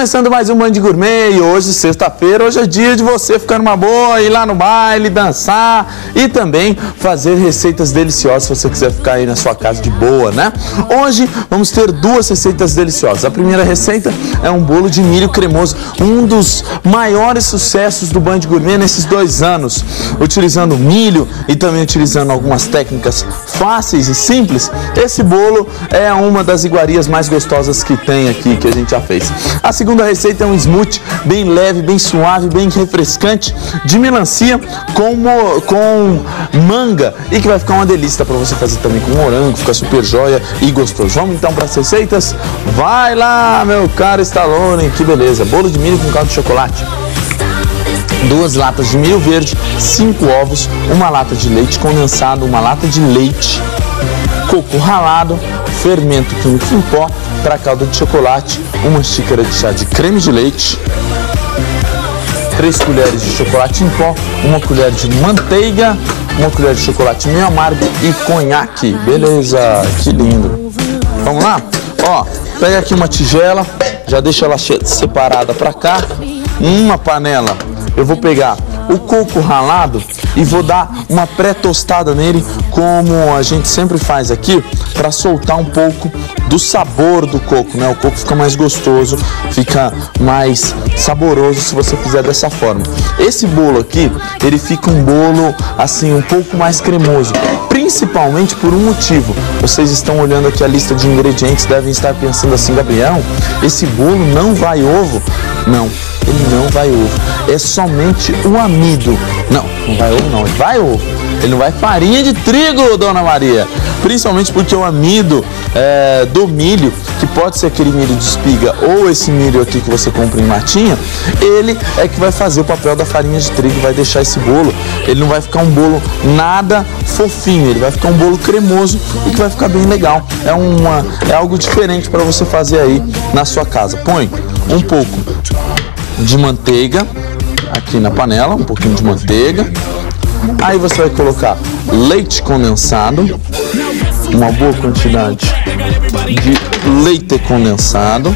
Começando mais um Band Gourmet e hoje, sexta-feira, hoje é dia de você ficar numa boa, ir lá no baile, dançar e também fazer receitas deliciosas se você quiser ficar aí na sua casa de boa, né? Hoje vamos ter duas receitas deliciosas. A primeira receita é um bolo de milho cremoso, um dos maiores sucessos do Band Gourmet nesses 2 anos. Utilizando milho e também utilizando algumas técnicas fáceis e simples, esse bolo é uma das iguarias mais gostosas que tem aqui, que a gente já fez. A segunda receita é um smoothie bem leve, bem suave, bem refrescante de melancia com manga e que vai ficar uma delícia para você fazer também com morango, fica super joia e gostoso. Vamos então para as receitas? Vai lá, meu caro Stallone, que beleza! Bolo de milho com caldo de chocolate. 2 latas de milho verde, 5 ovos, 1 lata de leite condensado, 1 lata de leite, coco ralado, fermento químico em pó para calda de chocolate, 1 xícara de chá de creme de leite, 3 colheres de chocolate em pó, 1 colher de manteiga, 1 colher de chocolate meio amargo e conhaque. Beleza, que lindo. Vamos lá? Ó, pega aqui uma tigela, já deixa ela separada para cá. Uma panela, eu vou pegar o coco ralado e vou dar uma pré-tostada nele, como a gente sempre faz aqui, para soltar um pouco do sabor do coco, né? O coco fica mais gostoso, fica mais saboroso se você fizer dessa forma. Esse bolo aqui, ele fica um bolo assim um pouco mais cremoso, principalmente por um motivo. Vocês estão olhando aqui a lista de ingredientes, devem estar pensando assim: Gabriel, esse bolo não vai ovo? Não, ele não vai ovo, é somente o amido. Não, não vai ovo não, ele vai ovo. Ele não vai farinha de trigo, Dona Maria. Principalmente porque o amido do milho, que pode ser aquele milho de espiga ou esse milho aqui que você compra em latinha, ele é que vai fazer o papel da farinha de trigo, vai deixar esse bolo, ele não vai ficar um bolo nada fofinho, ele vai ficar um bolo cremoso e que vai ficar bem legal. É algo diferente para você fazer aí na sua casa. Põe um pouco de manteiga aqui na panela, um pouquinho de manteiga. Aí você vai colocar leite condensado, uma boa quantidade de leite condensado.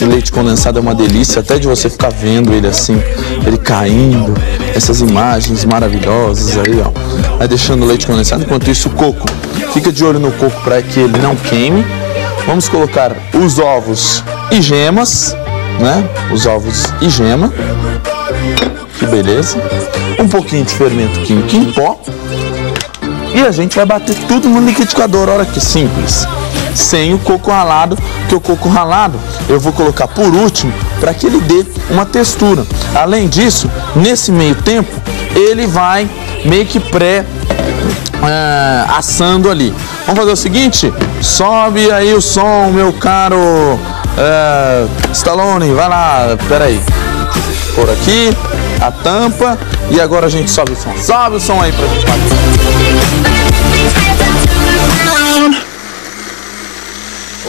O leite condensado é uma delícia, até de você ficar vendo ele assim, ele caindo, essas imagens maravilhosas aí, ó. Vai deixando o leite condensado, enquanto isso o coco. Fica de olho no coco para que ele não queime. Vamos colocar os ovos e gemas, né? Os ovos e gema. Que beleza. Um pouquinho de fermento químico em pó. E a gente vai bater tudo no liquidificador. Olha que simples. Sem o coco ralado, que o coco ralado eu vou colocar por último para que ele dê uma textura. Além disso, nesse meio tempo, ele vai meio que assando ali. Vamos fazer o seguinte: sobe aí o som, meu caro Stallone, vai lá, peraí. Por aqui, a tampa, e agora a gente sobe o som. Sobe o som aí pra gente fazer.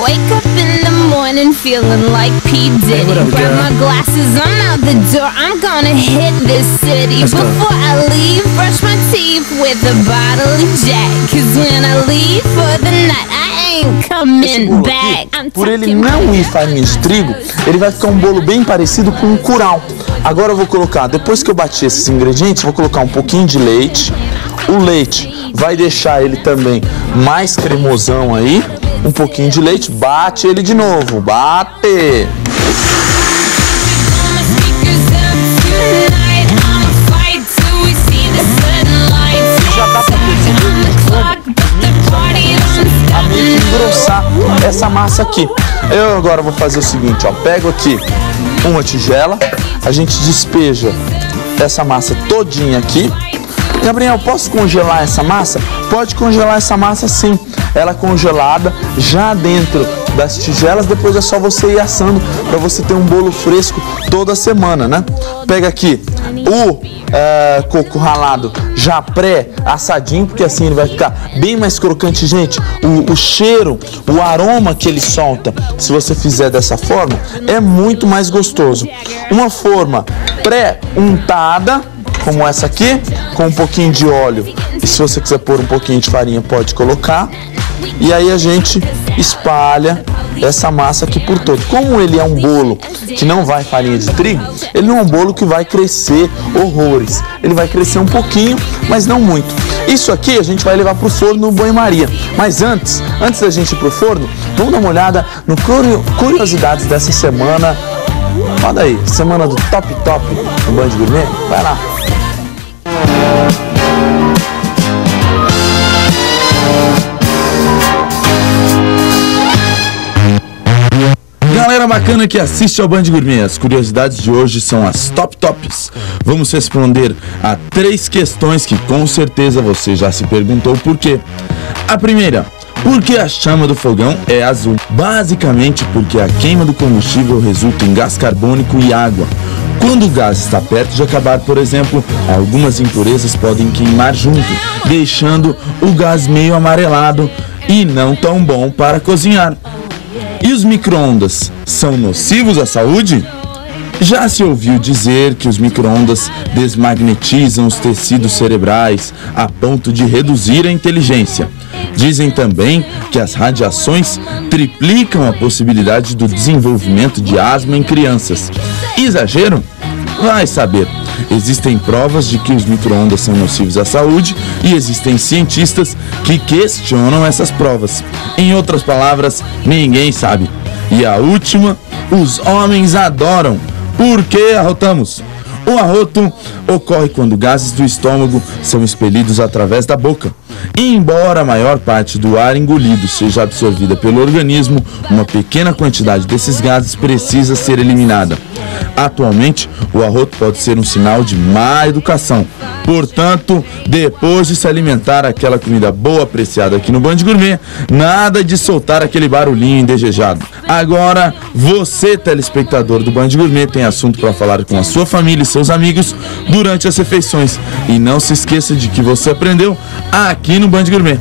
Wake up in the morning feeling like P. Diddy. Grab my glasses, I'm out the door. I'm gonna hit this city. Before I leave, brush my teeth with a bottle of Jack. Cause when I leave for the night, I ain't coming back. Aqui, por ele não ir farinha de trigo, ele vai ficar um bolo bem parecido com um curau. Agora eu vou colocar, depois que eu bati esses ingredientes, vou colocar um pouquinho de leite. O leite vai deixar ele também mais cremosão aí. Um pouquinho de leite, bate ele de novo, bate! Já dá pra meio que engrossar essa massa aqui. Eu agora vou fazer o seguinte, ó, pego aqui uma tigela, a gente despeja essa massa todinha aqui. Gabriel, posso congelar essa massa? Pode congelar essa massa sim. Ela congelada já dentro das tigelas, depois é só você ir assando para você ter um bolo fresco toda semana, né? Pega aqui o coco ralado já pré-assadinho, porque assim ele vai ficar bem mais crocante, gente. O cheiro, o aroma que ele solta, se você fizer dessa forma, é muito mais gostoso. Uma forma pré-untada, como essa aqui, com um pouquinho de óleo E se você quiser pôr um pouquinho de farinha, pode colocar. E aí a gente espalha essa massa aqui por todo. Como ele é um bolo que não vai farinha de trigo, ele não é um bolo que vai crescer horrores. Ele vai crescer um pouquinho, mas não muito. Isso aqui a gente vai levar para o forno no banho-maria. Mas antes da gente ir para o forno, vamos dar uma olhada no curiosidades dessa semana. Olha aí, semana do Top no Band Gourmet. Vai lá. Galera bacana que assiste ao Band Gourmet, as curiosidades de hoje são as Tops. Vamos responder a 3 questões que com certeza você já se perguntou por quê. A primeira, por que a chama do fogão é azul? Basicamente porque a queima do combustível resulta em gás carbônico e água. Quando o gás está perto de acabar, por exemplo, algumas impurezas podem queimar junto, deixando o gás meio amarelado e não tão bom para cozinhar. E os micro-ondas são nocivos à saúde? Já se ouviu dizer que os micro-ondas desmagnetizam os tecidos cerebrais a ponto de reduzir a inteligência. Dizem também que as radiações triplicam a possibilidade do desenvolvimento de asma em crianças. Exagero? Vai saber. Existem provas de que os micro-ondas são nocivos à saúde e existem cientistas que questionam essas provas. Em outras palavras, ninguém sabe. E a última, os homens adoram. Por que arrotamos? O arroto ocorre quando gases do estômago são expelidos através da boca. E embora a maior parte do ar engolido seja absorvida pelo organismo, uma pequena quantidade desses gases precisa ser eliminada. Atualmente, o arroto pode ser um sinal de má educação. Portanto, depois de se alimentar aquela comida boa apreciada aqui no Band Gourmet, nada de soltar aquele barulhinho indesejado. Agora, você, telespectador do Band Gourmet, tem assunto para falar com a sua família e seus amigos durante as refeições. E não se esqueça de que você aprendeu aqui no Band Gourmet.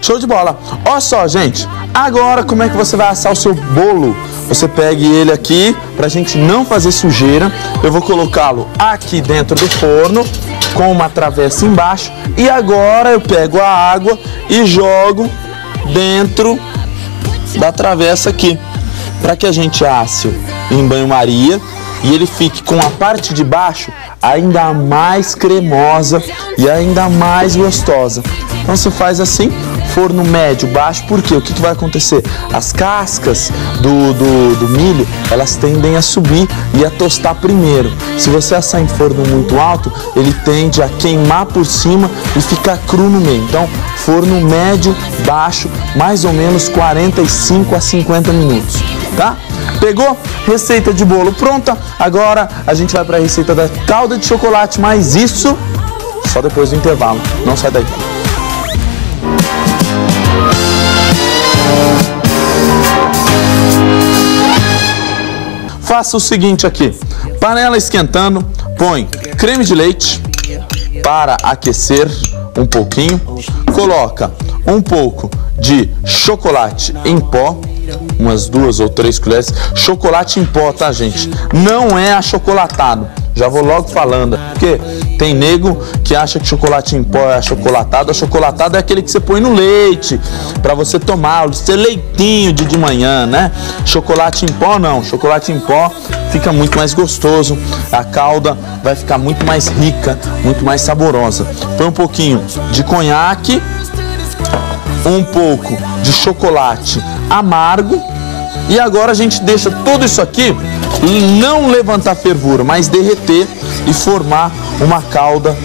Show de bola! Olha só, gente, agora como é que você vai assar o seu bolo? Você pega ele aqui, pra gente não fazer sujeira. Eu vou colocá-lo aqui dentro do forno, com uma travessa embaixo. E agora eu pego a água e jogo dentro da travessa aqui, para que a gente asse em banho-maria e ele fique com a parte de baixo ainda mais cremosa e ainda mais gostosa. Então você faz assim, forno médio, baixo, porque o que vai acontecer? As cascas do milho, elas tendem a subir e a tostar primeiro. Se você assar em forno muito alto, ele tende a queimar por cima e ficar cru no meio. Então, forno médio, baixo, mais ou menos 45 a 50 minutos, tá? Pegou? Receita de bolo pronta. Agora a gente vai para a receita da calda de chocolate, mas isso só depois do intervalo. Não sai daí. Faça o seguinte aqui, panela esquentando, põe creme de leite para aquecer um pouquinho, coloca um pouco de chocolate em pó, umas 2 ou 3 colheres, chocolate em pó, tá, gente? Não é achocolatado, já vou logo falando, porque tem nego que acha que chocolate em pó é achocolatado. Achocolatado é aquele que você põe no leite para você tomar, o seu leitinho de manhã, né? Chocolate em pó não, chocolate em pó fica muito mais gostoso, a calda vai ficar muito mais rica, muito mais saborosa. Põe um pouquinho de conhaque, um pouco de chocolate amargo e agora a gente deixa tudo isso aqui não levantar fervura, mas derreter e formar uma calda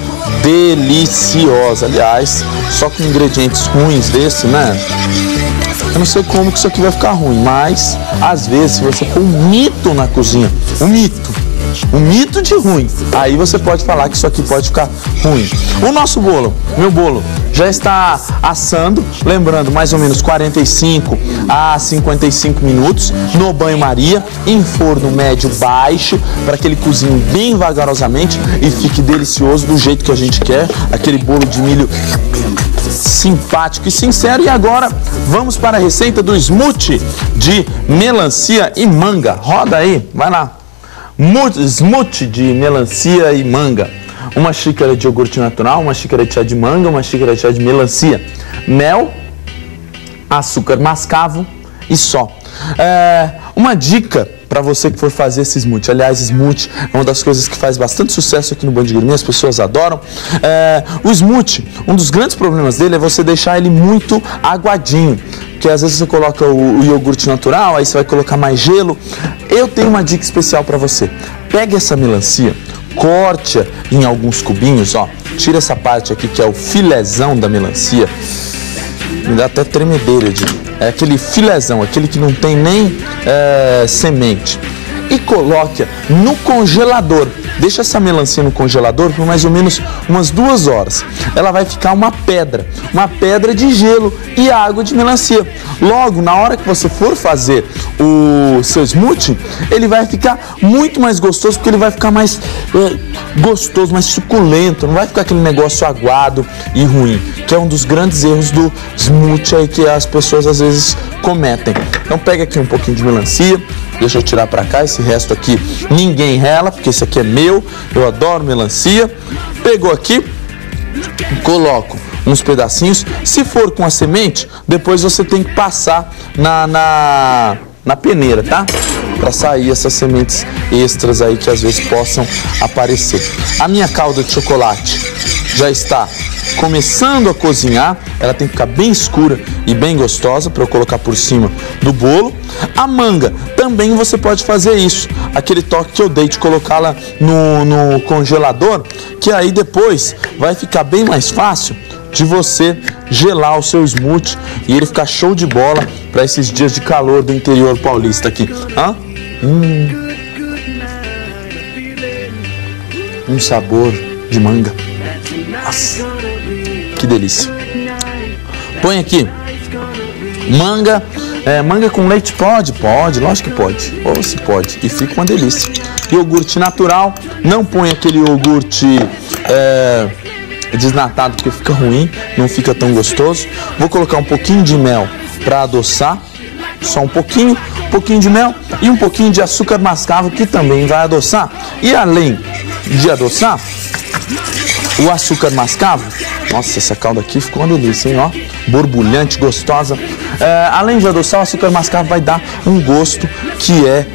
deliciosa. Aliás, só com ingredientes ruins desse, né? Eu não sei como que isso aqui vai ficar ruim, mas às vezes se você for um mito na cozinha, um mito de ruim, aí você pode falar que isso aqui pode ficar ruim. O nosso bolo, meu bolo, já está assando, lembrando, mais ou menos 45 a 55 minutos no banho-maria, em forno médio baixo, para que ele cozinhe bem vagarosamente e fique delicioso do jeito que a gente quer, aquele bolo de milho simpático e sincero. E agora vamos para a receita do smoothie de melancia e manga. Roda aí, vai lá. Smoothie de melancia e manga. Uma xícara de iogurte natural, uma xícara de chá de manga, uma xícara de chá de melancia, mel, açúcar mascavo e só. Uma dica para você que for fazer esse smoothie. Aliás, smoothie é uma das coisas que faz bastante sucesso aqui no Band Gourmet, as pessoas adoram. O smoothie, um dos grandes problemas dele é você deixar ele muito aguadinho, porque às vezes você coloca o iogurte natural, aí você vai colocar mais gelo. Eu tenho uma dica especial para você. Pegue essa melancia, corte-a em alguns cubinhos, ó. Tira essa parte aqui que é o filézão da melancia. Me dá até tremedeira, é aquele filézão, aquele que não tem nem semente. E coloque no congelador. Deixa essa melancia no congelador por mais ou menos umas 2 horas. Ela vai ficar uma pedra de gelo e água de melancia. Logo, na hora que você for fazer o seu smoothie, ele vai ficar muito mais gostoso, porque ele vai ficar mais gostoso, mais suculento. Não vai ficar aquele negócio aguado e ruim, que é um dos grandes erros do smoothie aí que as pessoas às vezes cometem. Então pega aqui um pouquinho de melancia. Deixa eu tirar pra cá, esse resto aqui ninguém rela, porque esse aqui é meu, eu adoro melancia. Pegou aqui, coloco uns pedacinhos. Se for com a semente, depois você tem que passar na peneira, tá? Pra sair essas sementes extras aí que às vezes possam aparecer. A minha calda de chocolate já está começando a cozinhar, ela tem que ficar bem escura e bem gostosa para eu colocar por cima do bolo. A manga, também você pode fazer isso, aquele toque que eu dei de colocá-la no congelador, que aí depois vai ficar bem mais fácil de você gelar o seu smoothie e ele ficar show de bola para esses dias de calor do interior paulista aqui. Um sabor de manga. Nossa, que delícia. Põe aqui manga, manga com leite pode, lógico que pode, ou se pode, e fica uma delícia. Iogurte natural, não põe aquele iogurte desnatado, porque fica ruim, não fica tão gostoso. Vou colocar um pouquinho de mel para adoçar, só um pouquinho de mel e um pouquinho de açúcar mascavo, que também vai adoçar. E além de adoçar, o açúcar mascavo, nossa, essa calda aqui ficou uma delícia, hein, ó, borbulhante, gostosa. Além de adoçar, o açúcar mascavo vai dar um gosto que é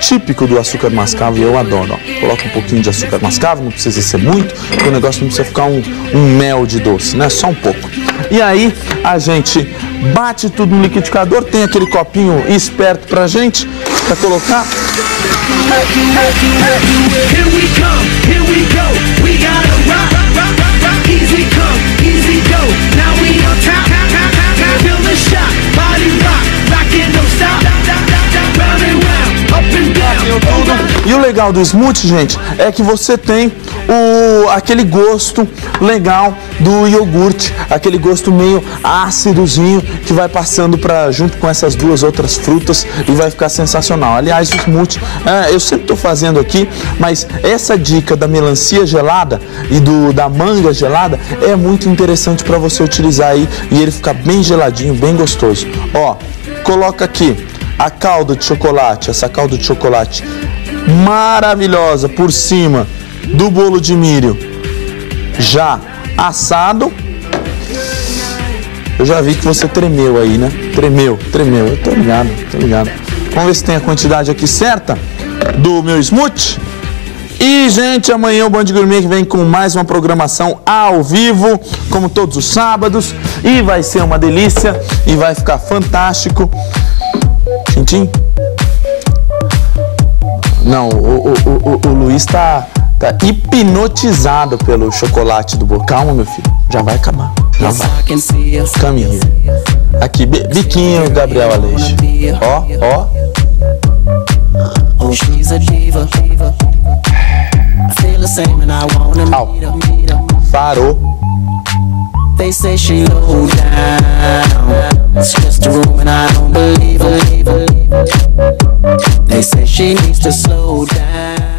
típico do açúcar mascavo e eu adoro, ó. Coloca um pouquinho de açúcar mascavo, não precisa ser muito, porque o negócio não precisa ficar um mel de doce, né, só um pouco. E aí a gente bate tudo no liquidificador, tem aquele copinho esperto pra gente, pra colocar. E o legal do smoothie, gente, é que você tem aquele gosto legal do iogurte, aquele gosto meio ácidozinho que vai passando junto com essas duas outras frutas e vai ficar sensacional. Aliás, o smoothie, eu sempre estou fazendo aqui, mas essa dica da melancia gelada e da manga gelada é muito interessante para você utilizar aí e ele ficar bem geladinho, bem gostoso. Ó, coloca aqui a calda de chocolate, essa calda de chocolate maravilhosa por cima do bolo de milho já assado. Eu já vi que você tremeu aí, né? Tremeu. Eu tô ligado. Vamos ver se tem a quantidade aqui certa do meu smoothie. E, gente, amanhã o Band Gourmet vem com mais uma programação ao vivo, como todos os sábados. E vai ser uma delícia e vai ficar fantástico. Tintim? Não, o Luiz tá hipnotizado pelo chocolate do bolo. Calma, meu filho, já vai acabar. Já vai. Come here. Aqui, biquinho Gabriel Aleixo. Ó. Au. Farou. They say she low down. It's just a room and I don't believe her. They say she needs to slow down.